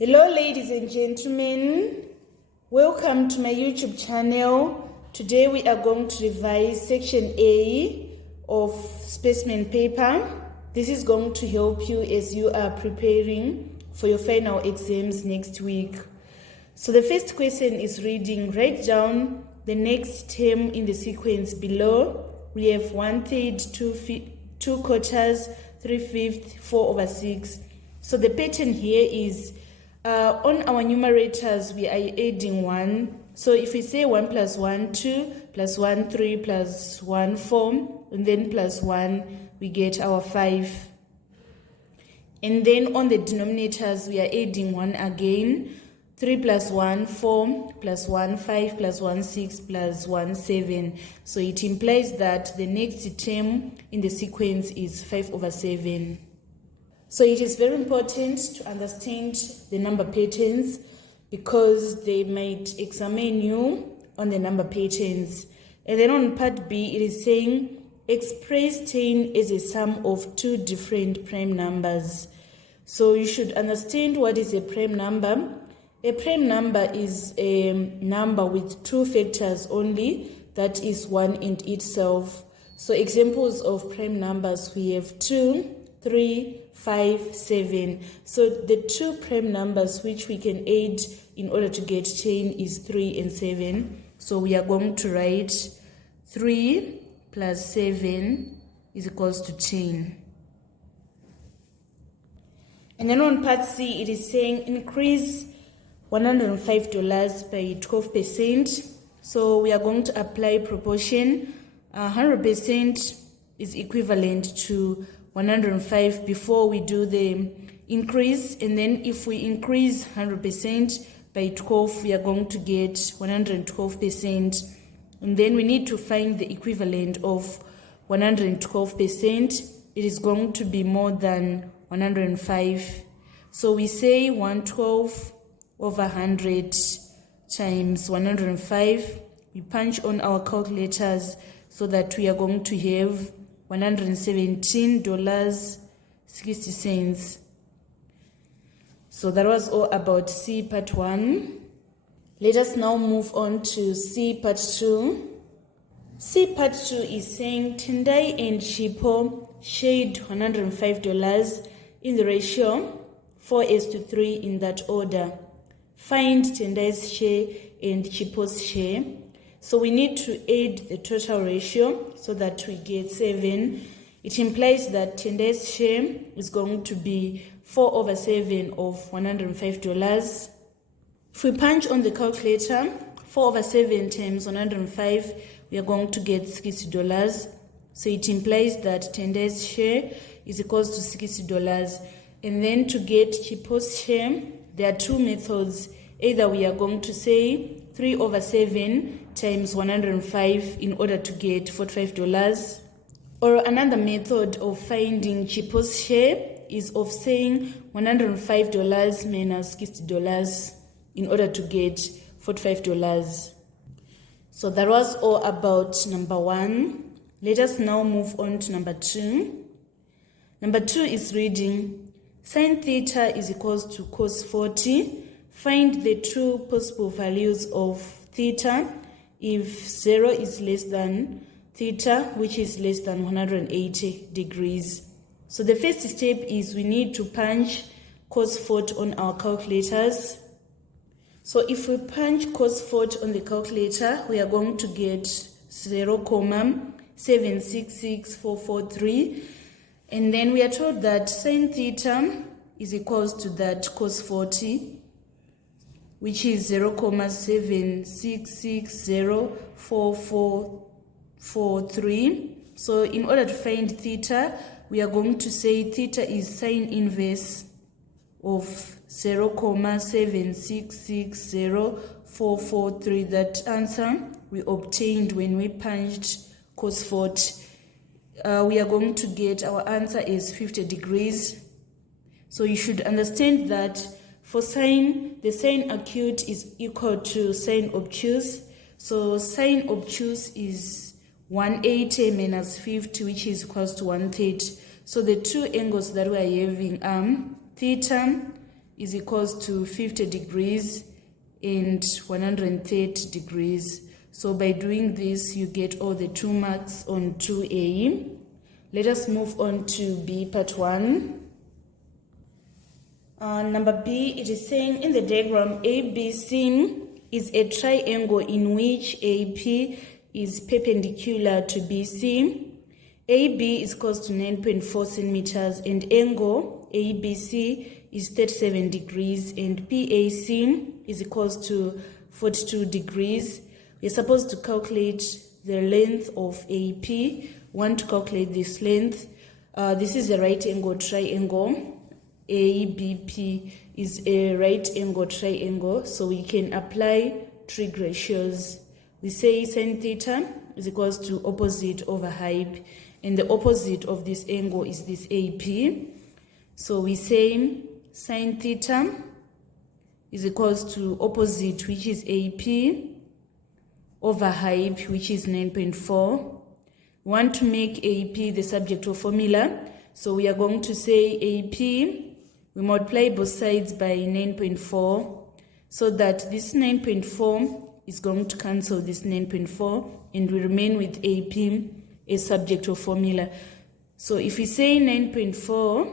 Hello ladies and gentlemen, welcome to my YouTube channel. Today we are going to revise section A of specimen paper. This is going to help you as you are preparing for your final exams next week. So the first question is reading, write down the next term in the sequence below. We have 1/3, 2 quarters, 3/5, 4/6. So the pattern here is on our numerators, we are adding 1. So if we say 1 plus 1, 2, plus 1, 3, plus 1, 4, and then plus 1, we get our 5. And then on the denominators, we are adding 1 again. 3 plus 1, 4, plus 1, 5, plus 1, 6, plus 1, 7. So it implies that the next term in the sequence is 5/7. So it is very important to understand the number patterns because they might examine you on the number patterns. And then on part B, it is saying express 10 as a sum of 2 different prime numbers. So you should understand what is a prime number. A prime number is a number with 2 factors only, that is 1 in itself. So examples of prime numbers, we have 2, 3, 5, 7. So the 2 prime numbers which we can add in order to get 10 is 3 and 7. So we are going to write 3 plus 7 is equals to 10. And then on part C, it is saying increase $105 by 12%. So we are going to apply proportion. 100% is equivalent to 105 before we do the increase, and then if we increase 100% by 12, we are going to get 112%, and then we need to find the equivalent of 112%. It is going to be more than 105. So we say 112 over 100 times 105. We punch on our calculators so that we are going to have $117.60. So that was all about C part 1. Let us now move on to C part 2. C part 2 is saying Tendai and Chipo shared $105 in the ratio 4:3 in that order. Find Tendai's share and Chipo's share. So we need to add the total ratio so that we get 7. It implies that Tendai's share is going to be 4/7 of $105. If we punch on the calculator, 4/7 times 105, we are going to get $60. So it implies that Tendai's share is equals to $60. And then to get Chipo's share, there are 2 methods. Either we are going to say 3/7 times 105 in order to get $45. Or another method of finding Chipo's share is of saying $105 minus $60 in order to get $45. So that was all about number 1. Let us now move on to number 2. Number 2 is reading sin theta is equals to cos 40. Find the 2 possible values of theta if 0 is less than theta, which is less than 180 degrees. So the first step is we need to punch cos 40 on our calculators. So if we punch cos 40 on the calculator, we are going to get 0.766443. And then we are told that sin theta is equals to that cos 40, which is 0.76604443. So in order to find theta, we are going to say theta is sine inverse of 0.76604443. That answer we obtained when we punched cos 40. We are going to get our answer is 50 degrees. So you should understand that for sine, the sine acute is equal to sine obtuse. So sine obtuse is 180 minus 50, which is equals to 130. So the 2 angles that we are having are theta is equals to 50 degrees and 130 degrees. So by doing this, you get all the 2 marks on 2A. Let us move on to B, part 1. Number B, it is saying in the diagram, ABC is a triangle in which AP is perpendicular to BC. AB is equals to 9.4 centimeters and angle ABC is 37 degrees and PAC is equals to 42 degrees. We're supposed to calculate the length of AP. We want to calculate this length. This is a right angle triangle. ABP is a right angle triangle, so we can apply trig ratios. We say sin theta is equals to opposite over hype, and the opposite of this angle is this AP. So we say sin theta is equals to opposite, which is AP, over hype, which is 9.4. We want to make AP the subject of formula, so we are going to say AP, we multiply both sides by 9.4, so that this 9.4 is going to cancel this 9.4, and we remain with AP as subject of formula. So if we say 9.4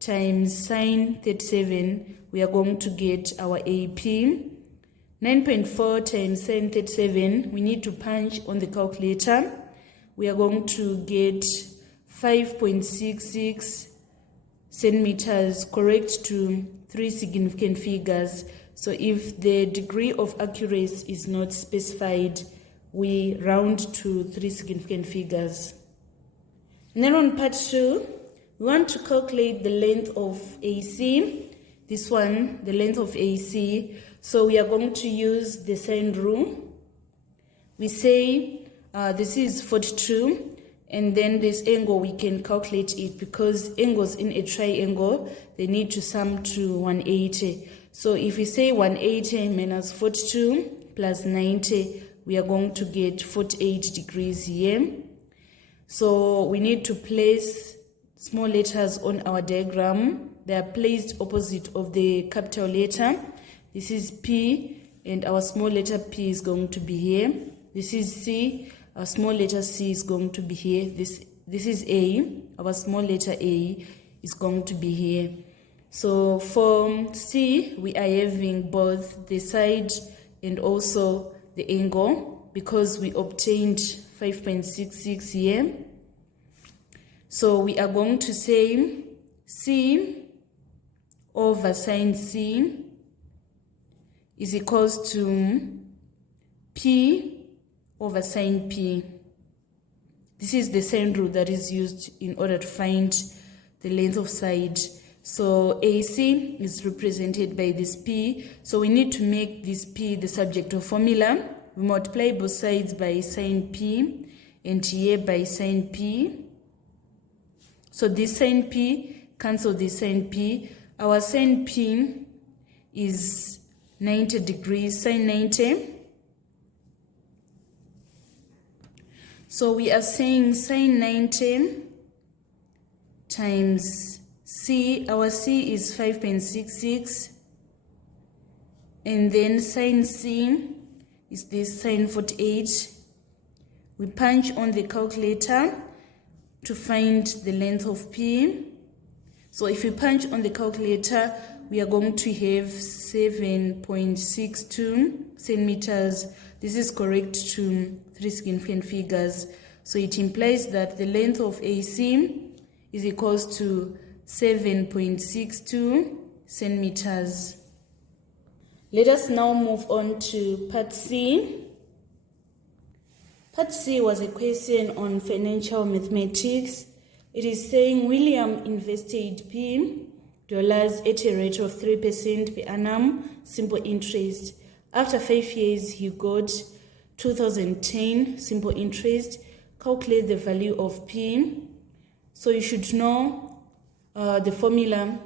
times sine 37, we are going to get our AP. 9.4 times sine 37, we need to punch on the calculator. We are going to get 5.66 centimeters, correct to 3 significant figures. So if the degree of accuracy is not specified, we round to 3 significant figures. And then on part 2, we want to calculate the length of AC. This one, the length of AC. So we are going to use the sine rule. We say this is 42. And then this angle, we can calculate it because angles in a triangle, they need to sum to 180. So if we say 180 minus 42 plus 90, we are going to get 48 degrees here. So we need to place small letters on our diagram. They are placed opposite of the capital letter. This is P, and our small letter P is going to be here. This is C. Our small letter C is going to be here. This is A. Our small letter A is going to be here. So for C, we are having both the side and also the angle because we obtained 5.66 here. So we are going to say C over sine C is equals to P over sine P. This is the sine rule that is used in order to find the length of side. So AC is represented by this P. So we need to make this P the subject of formula. We multiply both sides by sine P and here by sine P. So this sine P cancel this sine P. Our sine P is 90 degrees, sine 90. So we are saying sine 90 times C. Our C is 5.66. And then sine C is this sine 48. We punch on the calculator to find the length of P. So if we punch on the calculator, we are going to have 7.62 centimeters. This is correct to 3 significant figures. So it implies that the length of AC is equals to 7.62 centimeters. Let us now move on to part C. Part C was a question on financial mathematics. It is saying William invested $P at a rate of 3% per annum, simple interest. After 5 years, he got 2010 simple interest. Calculate the value of P. So you should know the formula.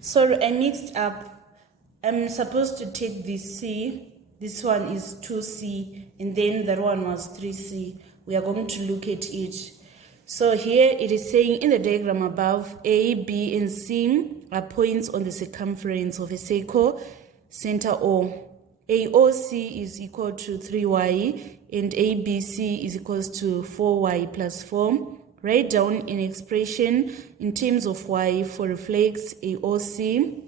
Sorry, I mixed up. I'm supposed to take this C. This one is 2C, and then that one was 3C. We are going to look at it. So here it is saying in the diagram above, A, B, and C are points on the circumference of a circle, center O. AOC is equal to 3y and ABC is equals to 4y plus 4. Write down an expression in terms of y for reflex AOC.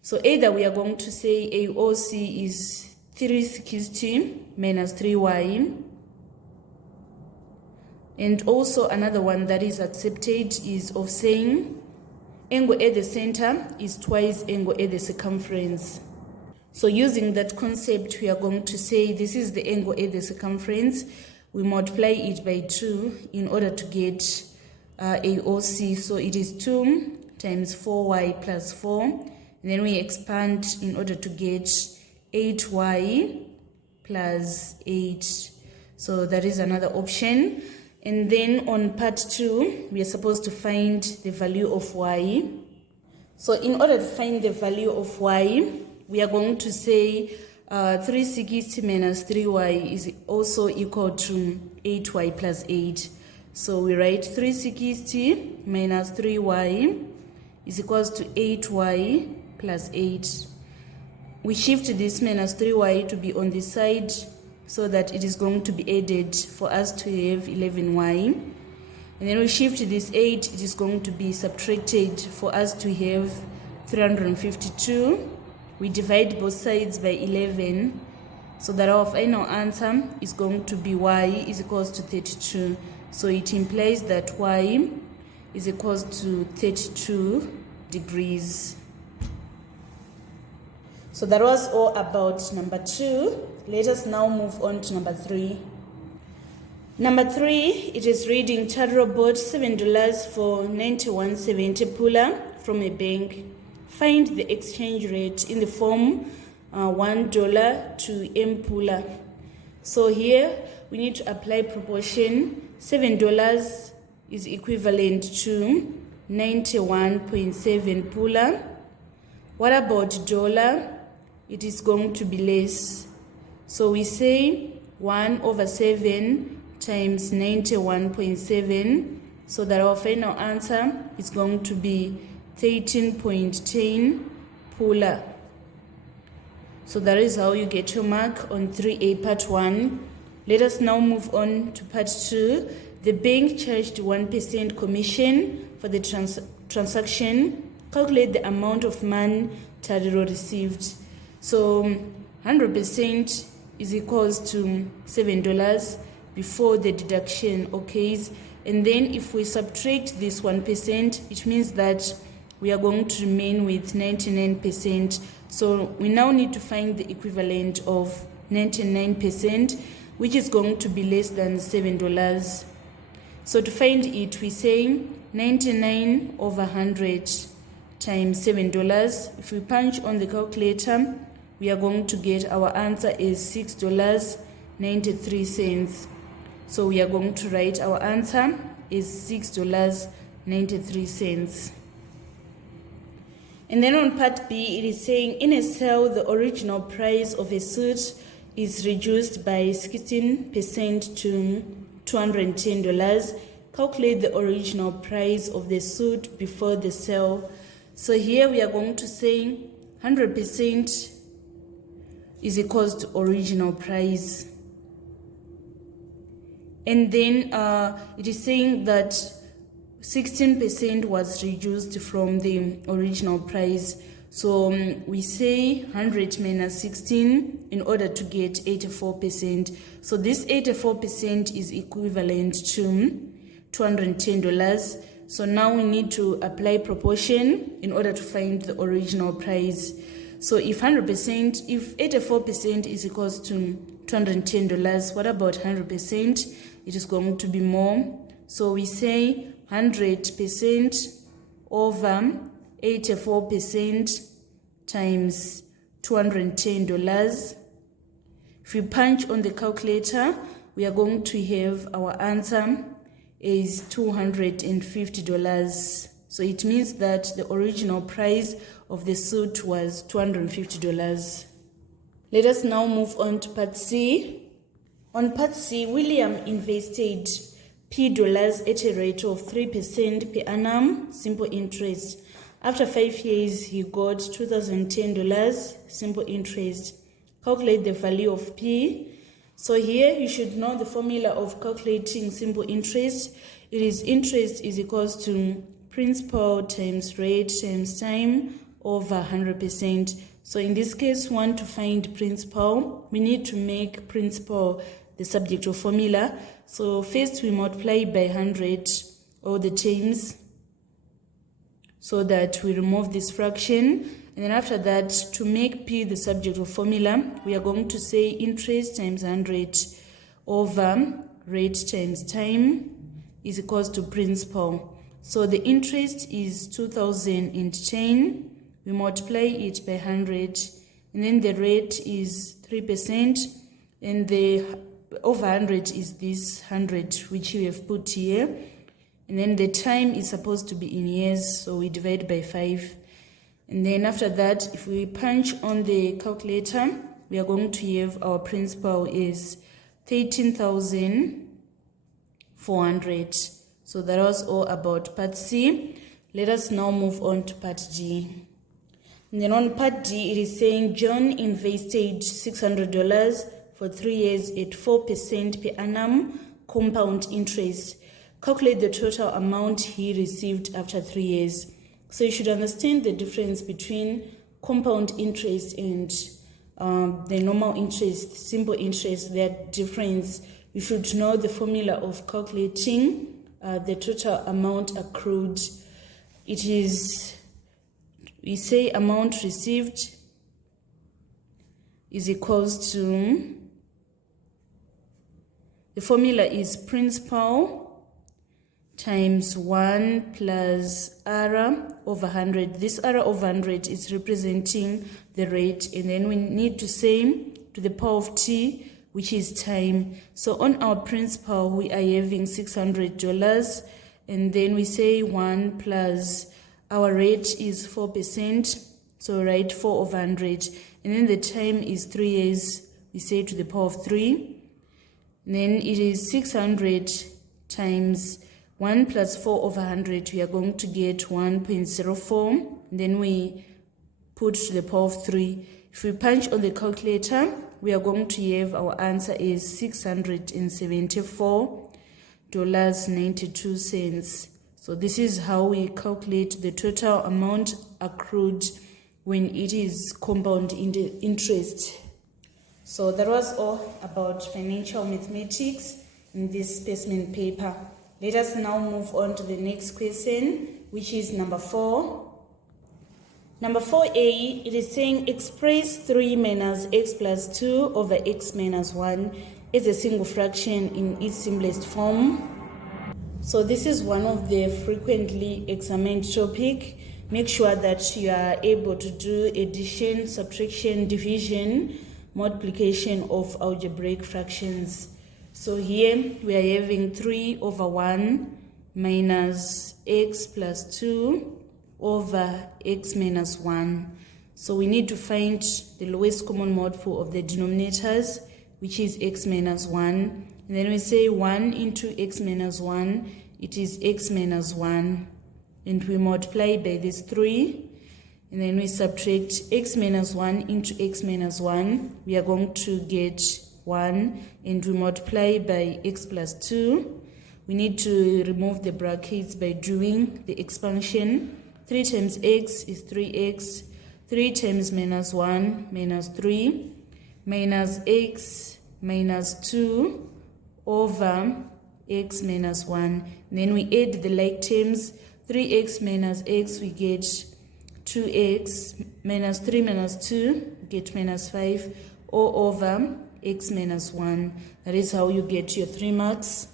So either we are going to say AOC is 360 minus 3y. And also another one that is accepted is of saying angle at the center is twice angle at the circumference. So using that concept, we are going to say this is the angle at the circumference. We multiply it by 2 in order to get AOC. So it is 2 times 4y plus 4. And then we expand in order to get 8y plus 8. So that is another option. And then on part 2, we are supposed to find the value of y. So in order to find the value of y, we are going to say 360 minus 3y is also equal to 8y plus 8. So we write 360 minus 3y is equals to 8y plus 8. We shift this minus 3y to be on this side so that it is going to be added for us to have 11y. And then we shift this 8, it is going to be subtracted for us to have 352. We divide both sides by 11, so that our final answer is going to be y is equals to 32. So it implies that y is equals to 32 degrees. So that was all about number 2. Let us now move on to number 3. Number 3, it is reading Tadro bought $7 for 91.70 puller from a bank. Find the exchange rate in the form $1 to M puller. So here we need to apply proportion. $7 is equivalent to 91.7 puller. What about dollar? It is going to be less. So we say 1 over 7 times 91.7. So that our final answer is going to be 13.10 puller. So that is how you get your mark on 3A part 1. Let us now move on to part 2. The bank charged 1% commission for the transaction. Calculate the amount of money Tadiro received. So 100% is equals to $7 before the deduction occurs. And then if we subtract this 1%, it means that we are going to remain with 99%. So we now need to find the equivalent of 99%, which is going to be less than $7. So to find it, we say 99 over 100 times $7. If we punch on the calculator, we are going to get our answer is $6.93. So we are going to write our answer is $6.93. And then on part B, it is saying in a sale, the original price of a suit is reduced by 16% to $210. Calculate the original price of the suit before the sale. So here we are going to say 100% is equals to original price. And then it is saying that 16% was reduced from the original price. So we say 100 minus 16 in order to get 84%. So this 84% is equivalent to $210. So now we need to apply proportion in order to find the original price. So if 84% is equals to $210, what about 100%? It is going to be more. So we say 100% over 84% times $210. If we punch on the calculator, we are going to have our answer is $250. So it means that the original price of the suit was $250. Let us now move on to part C. On part C, William invested $P at a rate of 3% per annum, simple interest. After 5 years, he got $2,010, simple interest. Calculate the value of P. So here you should know the formula of calculating simple interest. It is interest is equals to principal times rate times time over 100%. So in this case, we want to find principal. We need to make principal the subject of formula. So first we multiply by 100 all the times so that we remove this fraction. And then after that, to make P the subject of formula, we are going to say interest times 100 over rate times time is equals to principal. So the interest is 2010. We multiply it by 100. And then the rate is 3%. And the over 100 is this 100, which we have put here. And then the time is supposed to be in years, so we divide by 5. And then after that, if we punch on the calculator, we are going to have our principal is 13,400. So that was all about part C. Let us now move on to part D. And then on part D, it is saying John invested $600 for 3 years at 4% per annum compound interest. Calculate the total amount he received after 3 years. So you should understand the difference between compound interest and the normal interest, simple interest. That difference, you should know the formula of calculating the total amount accrued. It is, we say amount received is equals to, the formula is principal times 1 plus R over 100. This R over 100 is representing the rate, and then we need to say to the power of T, which is time. So on our principal, we are having $600, and then we say 1 plus our rate is 4%, so write 4 over 100, and then the time is 3 years, we say to the power of 3. And then it is 600 times 1 plus 4 over 100, we are going to get 1.04. Then we put to the power of 3. If we punch on the calculator, we are going to have our answer is $674.92. So this is how we calculate the total amount accrued when it is compound interest. So that was all about financial mathematics in this specimen paper. Let us now move on to the next question, which is number 4. Number 4a, it is saying express 3 minus x plus 2 over x minus 1 as a single fraction in its simplest form. So this is one of the frequently examined topic. Make sure that you are able to do addition, subtraction, division, multiplication of algebraic fractions. So here we are having 3 over 1 minus x plus 2 over x minus 1. So we need to find the lowest common multiple of the denominators, which is x minus 1. And then we say 1 into x minus 1, it is x minus 1. And we multiply by this 3. And then we subtract x minus 1 into x minus 1. We are going to get 1, and we multiply by x plus 2. We need to remove the brackets by doing the expansion. 3 times x is 3x. 3 times minus 1 minus 3 minus x minus 2 over x minus 1. And then we add the like terms. 3x minus x, we get 2x minus 3 minus 2, get minus 5, all over x minus 1. That is how you get your 3 marks.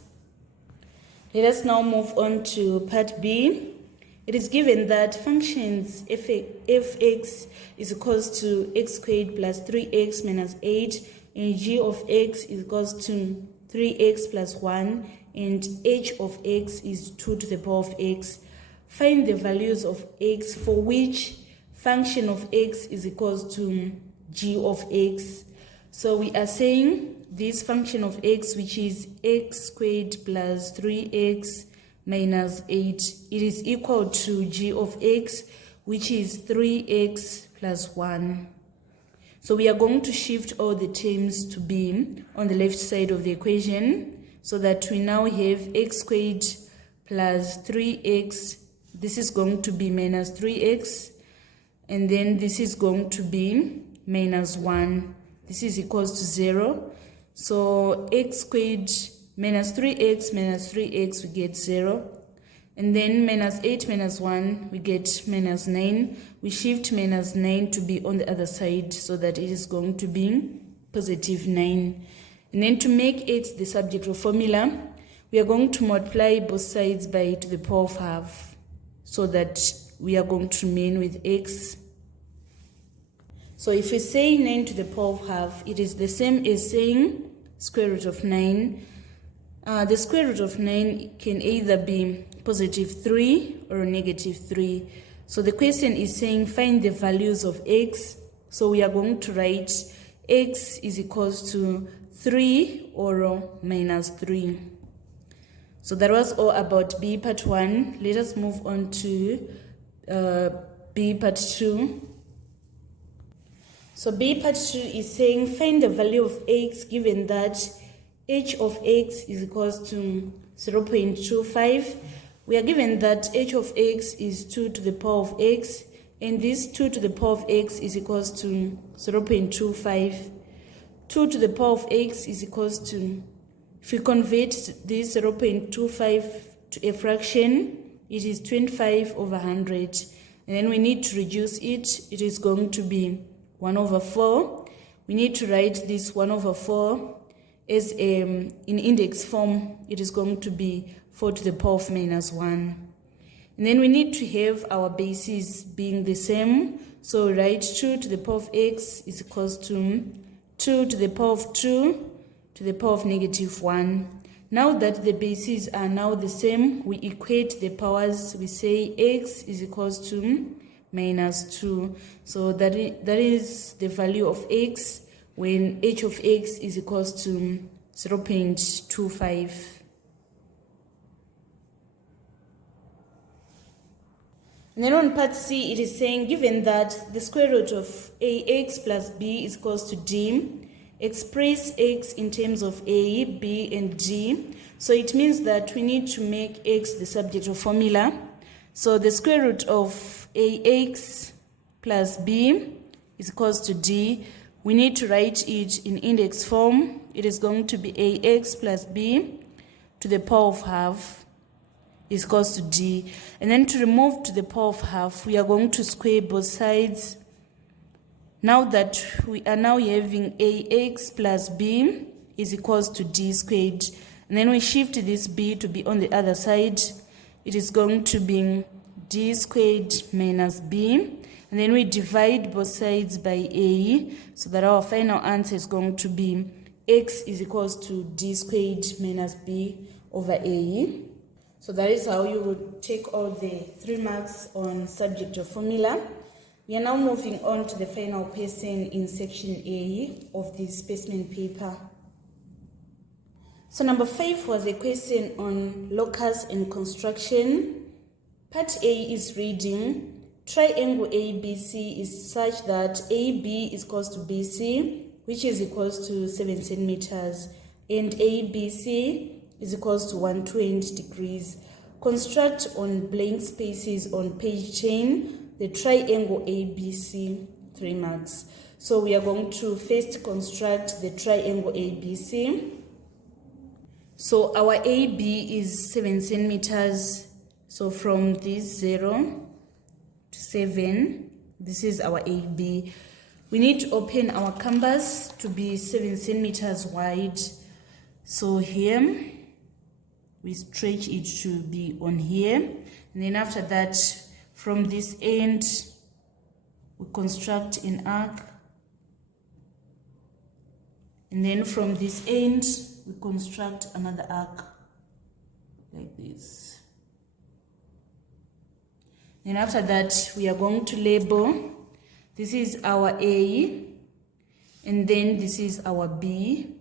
Let us now move on to part B. It is given that functions fx is equals to x squared plus 3x minus 8, and g of x is equals to 3x plus 1, and h of x is 2 to the power of x. Find the values of x for which function of x is equals to g of x. So we are saying this function of x, which is x squared plus 3x minus 8, it is equal to g of x, which is 3x plus 1. So we are going to shift all the terms to be on the left side of the equation, so that we now have x squared plus 3x. This is going to be minus 3x, and then this is going to be minus 1. This is equals to 0. So x squared minus 3x, we get 0. And then minus 8 minus 1, we get minus 9. We shift minus 9 to be on the other side, so that it is going to be positive 9. And then to make x the subject of formula, we are going to multiply both sides by to the power of half, so that we are going to remain with x. So if we say 9 to the power of half, it is the same as saying square root of 9. The square root of 9 can either be positive 3 or negative 3. So the question is saying find the values of x. So we are going to write x is equals to 3 or minus 3. So that was all about B part 1. Let us move on to B part 2. So B part 2 is saying find the value of x given that h of x is equals to 0.25. We are given that h of x is 2 to the power of x, and this 2 to the power of x is equals to 0.25. 2 to the power of x is equals to, if we convert this 0.25 to a fraction, it is 25 over 100. And then we need to reduce it. It is going to be 1 over 4. We need to write this 1 over 4 as in index form. It is going to be 4 to the power of minus 1. And then we need to have our bases being the same. So we write 2 to the power of x is equals to 2 to the power of 2 to the power of negative 1. Now that the bases are now the same, we equate the powers. We say x is equals to minus 2. So that is the value of x when h of x is equals to 0.25. And then on part C, it is saying given that the square root of ax plus b is equals to d, express x in terms of a, b, and d. So it means that we need to make x the subject of formula. So the square root of ax plus b is equals to d. We need to write it in index form. It is going to be ax plus b to the power of half is equals to d. And then to remove to the power of half, we are going to square both sides. Now that we are now having ax plus b is equals to d squared. And then we shift this b to be on the other side. It is going to be d squared minus b. And then we divide both sides by a, so that our final answer is going to be x is equals to d squared minus b over a. So that is how you would take all the 3 marks on subject of formula. We are now moving on to the final question in section A of this specimen paper. So number 5 was a question on locus and construction. Part A is reading, triangle ABC is such that AB is equals to BC, which is equals to 7 centimeters, and ABC is equals to 120 degrees. Construct on blank spaces on page 10 the triangle ABC, 3 marks. So we are going to first construct the triangle ABC. So our AB is 7 centimeters. So from this 0 to 7, this is our AB. We need to open our canvas to be 7 centimeters wide. So here, we stretch it to be on here. And then after that, from this end, we construct an arc. And then from this end, we construct another arc like this. Then after that, we are going to label. This is our A, and then this is our B.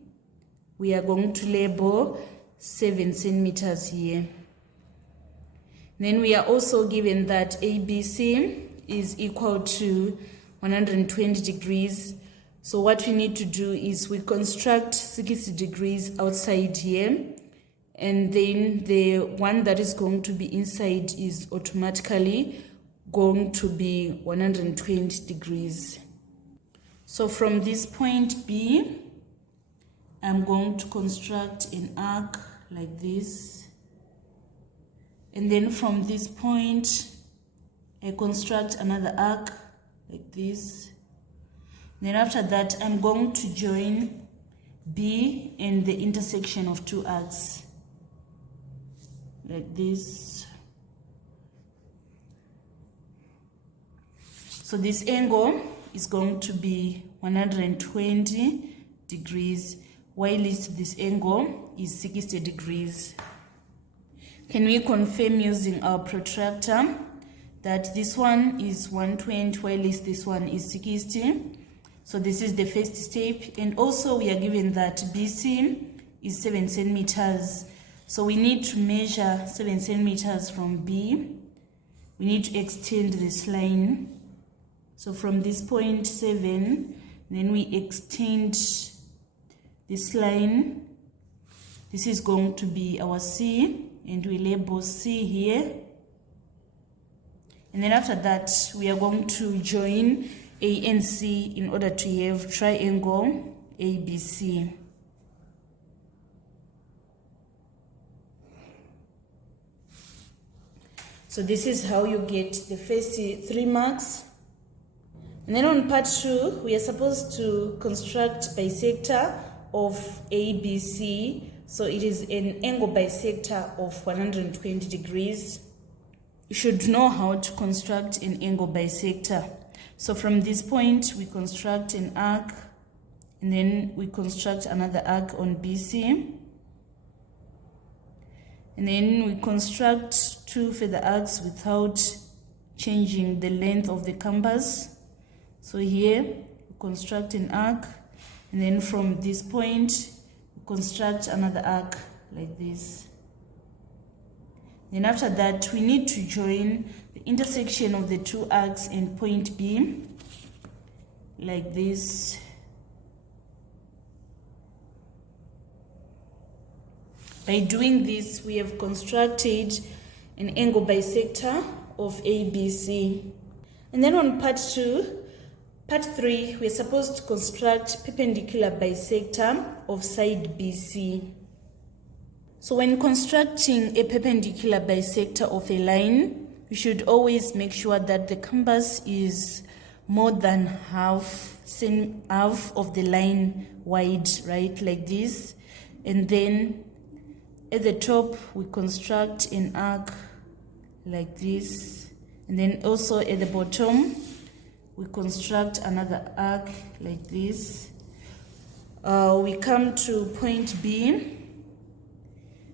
We are going to label 7 centimeters here. Then we are also given that ABC is equal to 120 degrees. So what we need to do is we construct 60 degrees outside here, and then the one that is going to be inside is automatically going to be 120 degrees. So from this point B, I'm going to construct an arc like this. And then from this point, I construct another arc like this. Then after that, I'm going to join B and the intersection of two arcs like this. So this angle is going to be 120 degrees, while this angle is 60 degrees. Can we confirm using our protractor that this one is 120 while this one is 60? So this is the first step, and also we are given that BC is 7 centimeters. So we need to measure 7 centimeters from B. We need to extend this line. So from this point 7, then we extend this line. This is going to be our C, and we label C here. And then after that, we are going to join A and C in order to have triangle ABC. So this is how you get the first 3 marks. And then on part 2, we are supposed to construct bisector of ABC. So it is an angle bisector of 120 degrees. You should know how to construct an angle bisector. So from this point, we construct an arc, and then we construct another arc on BC. And then we construct 2 further arcs without changing the length of the compass. So here, we construct an arc, and then from this point, we construct another arc like this. Then after that, we need to join the intersection of the 2 arcs and point B like this. By doing this, we have constructed an angle bisector of ABC. And then on part 3, we're supposed to construct perpendicular bisector of side BC. So when constructing a perpendicular bisector of a line, you should always make sure that the compass is more than half of the line wide, right, like this. And then at the top, we construct an arc like this. And then also at the bottom, we construct another arc like this. We come to point B.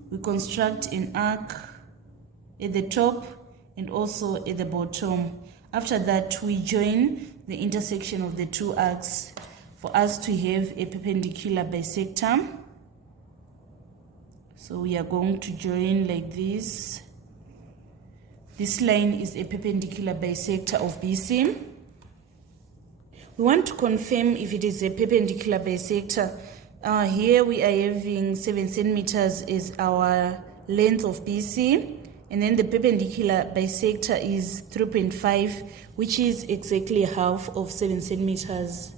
We construct an arc at the top and also at the bottom. After that, we join the intersection of the 2 arcs for us to have a perpendicular bisector. So we are going to join like this. This line is a perpendicular bisector of BC. We want to confirm if it is a perpendicular bisector. Here we are having 7 centimeters as our length of BC, and then the perpendicular bisector is 3.5, which is exactly half of 7 centimeters.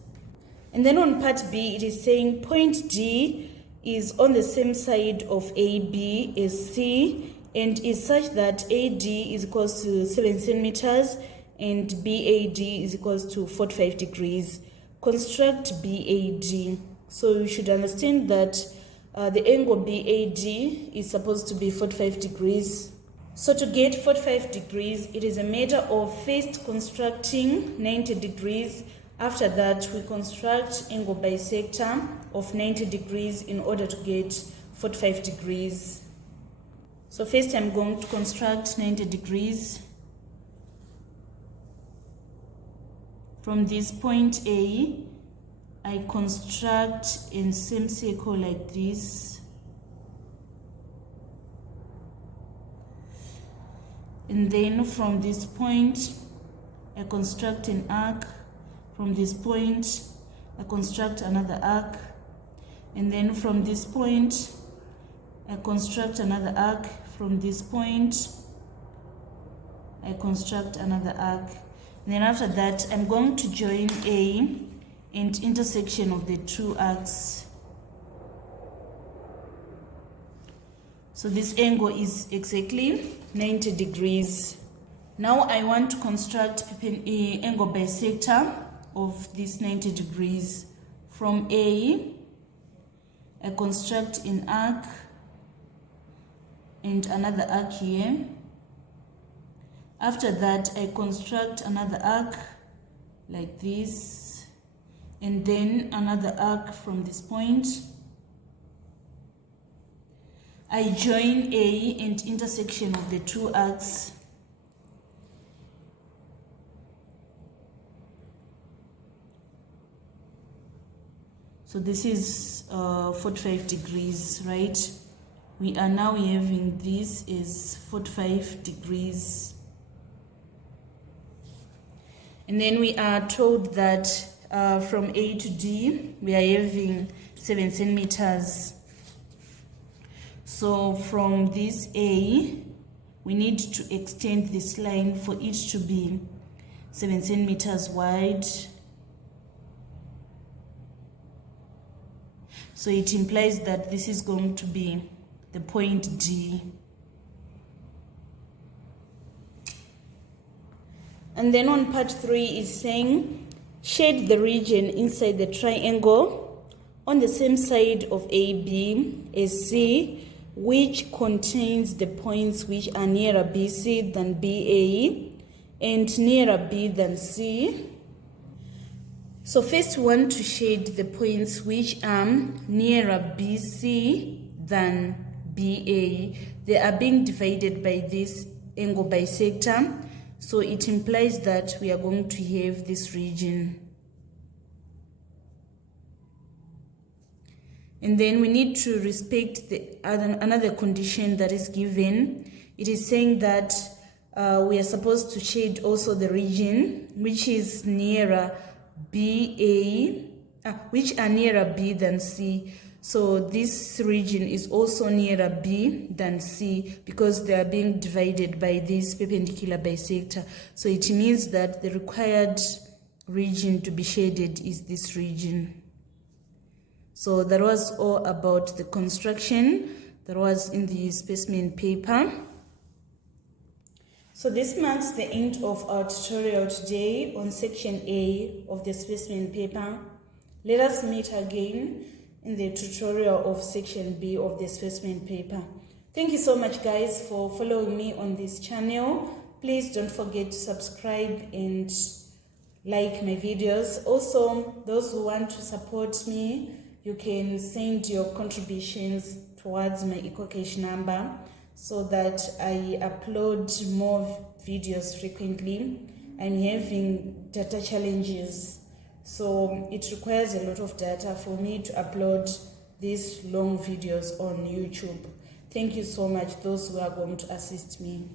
And then on part B, it is saying point D is on the same side of AB as C, and is such that AD is equals to 7 centimeters and BAD is equals to 45 degrees. Construct BAD. So you should understand that the angle BAD is supposed to be 45 degrees. So to get 45 degrees, it is a matter of first constructing 90 degrees. After that, we construct angle bisector of 90 degrees in order to get 45 degrees. So first I'm going to construct 90 degrees. From this point A, I construct a semicircle like this. And then from this point, I construct an arc. From this point, I construct another arc. And then from this point, I construct another arc. From this point, I construct another arc. And then after that, I'm going to join A and intersection of the two arcs. So this angle is exactly 90 degrees. Now I want to construct an angle bisector of this 90 degrees. From A, I construct an arc and another arc here. After that, I construct another arc like this, and then another arc from this point. I join A and intersection of the two arcs. So this is 45 degrees, right? We are now having this is 45 degrees. And then we are told that from A to D, we are having 7 centimeters. So from this A, we need to extend this line for it to be 7 centimeters wide. So it implies that this is going to be the point D. And then on part 3 is saying, shade the region inside the triangle on the same side of AB as C, which contains the points which are nearer BC than BA and nearer B than C. So first we want to shade the points which are nearer BC than BA. They are being divided by this angle bisector. So it implies that we are going to have this region. And then we need to respect another condition that is given. It is saying that we are supposed to shade also the region which is nearer which are nearer B than C. So this region is also nearer B than C because they are being divided by this perpendicular bisector. So it means that the required region to be shaded is this region. So that was all about the construction that was in the specimen paper. So this marks the end of our tutorial today on section A of the specimen paper. Let us meet again in the tutorial of section B of the specimen paper. Thank you so much guys for following me on this channel. Please don't forget to subscribe and like my videos. Also, those who want to support me, you can send your contributions towards my EcoCash number so that I upload more videos frequently. I'm having data challenges, so it requires a lot of data for me to upload these long videos on YouTube. Thank you so much, those who are going to assist me.